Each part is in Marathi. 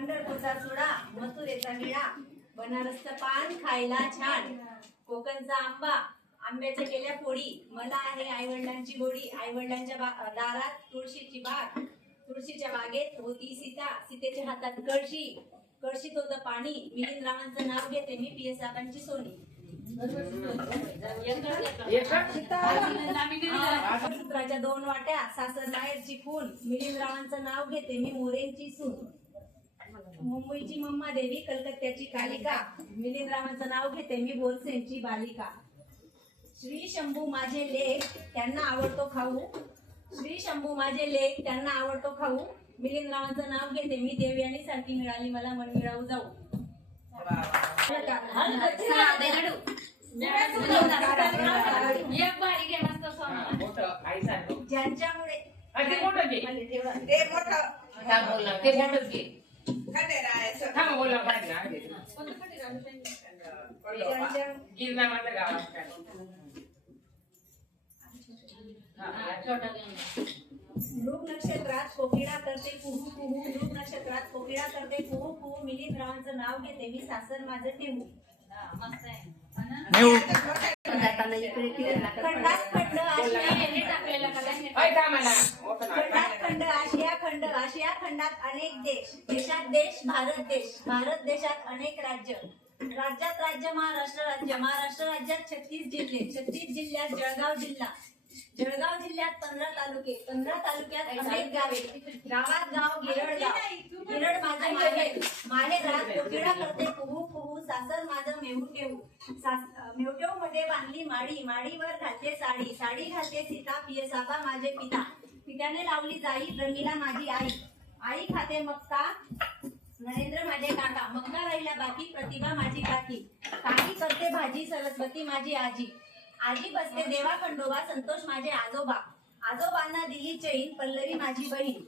पंढरपूरचा चुडा मथुरेचा विडा बनारसचं पान खायला छान. कोकणचा आंबा आंब्याच्या केल्या पोळी. मला आहे आईवडिलांची गोडी. आईवडिलांच्या वडिलांच्या दारात तुळशीची बाग. तुळशीच्या बागेत होती सीता. सीतेच्या हातात कळशी. कळशीत होतं पाणी. मिलिंद रावांचं नाव घेते मी पी एस साहेबांची सोनी. सूत्राच्या दोन वाट्या सासर बाहेरची खून. मिलिंद रावांचं नाव घेते मी मोरेंची सून. मुंबईची मम्मा देवी कलकत्त्याची कालिका. मिलिंद रावांचं नाव घेते मी बोलसेनची बालिका. श्री शंभू माझे लेख त्यांना आवडतो खाऊ. श्री शंभू माझे लेख त्यांना आवडतो खाऊ. मिलिंद रावांचं नाव घेते मी देवयानी सारखी मिळाली मला मन मिळावू जाऊ. ज्यांच्यामुळे आणि ते मोठं घे. ते मोठं. गिरणा माझ्या गावात काय हा, मृग नक्षत्रात कोकिळा करते कुहू कुहू मृग नक्षत्रात कोकिळा करते कुहू कुहू मिलिंद रावांचं नाव घेते मी सासर माझं ठेवू. खंडात खंड आशिया ऐ थांब ना. मोठं आशिया खंडात अनेक देश देशात देश भारत देश भारत देशात अनेक राज्य. राज्यात राज्य महाराष्ट्र राज्य महाराष्ट्र राज्यात छत्तीस जिल्हे छत्तीस जिल्ह्यात जळगाव जिल्हा. जळगाव जिल्ह्यात पंधरा तालुके पंधरा तालुक्यात अनेक गावे. गावात गाव गिरड गाव. गिरड माझं माहेर. माहेरात कोकिळा करते कुहू कुहू सासर माझं मेहू ठेवू मेवटेवमध्ये बांधली माडी माडीवर घालते साडी. साडी घालते सीता पिये साबा माझे पिता. पित्याने लावली जाई रंगीला माझी आई. आई खाते मक्का. नरेंद्र माझे काका. मक्का राहिला बाकी प्रतिभा माझी काकी. काकी करते भाजी सरस्वती माझी आजी. आजी बसते देवा खंडोबा संतोष माझे आजोबा. आजोबांना दिली चैन पल्लवी माझी बहीण.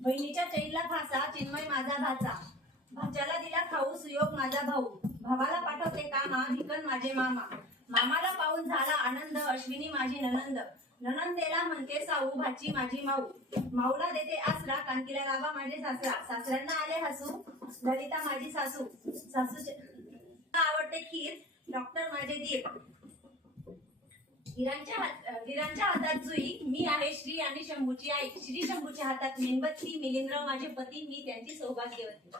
बहिणीच्या चैनला फासा चिन्मय माझा भाचा. भाज्याला दिला खाऊ सुयोग माझा भाऊ. भावाला पाठवते कामा भिकन माझे मामा. मामाला पाहून झाला आनंद अश्विनी माझी ननंद. ननंदेला म्हणते साऊ भाची माझी माऊ. माऊला देते आसरा कांतीला गावा माझे सासरा. सासऱ्यांना आले हसू. ललिता माझी सासू. सासू आवडते खीर. डॉक्टर माझे दीप हिरांच्या हिरांच्या हातात जुई. मी आहे श्री आणि शंभूची आई. श्री शंभूच्या हातात मेणबत्ती. मिलिंद्र माझे पती. मी त्यांची सौभाग्यवती.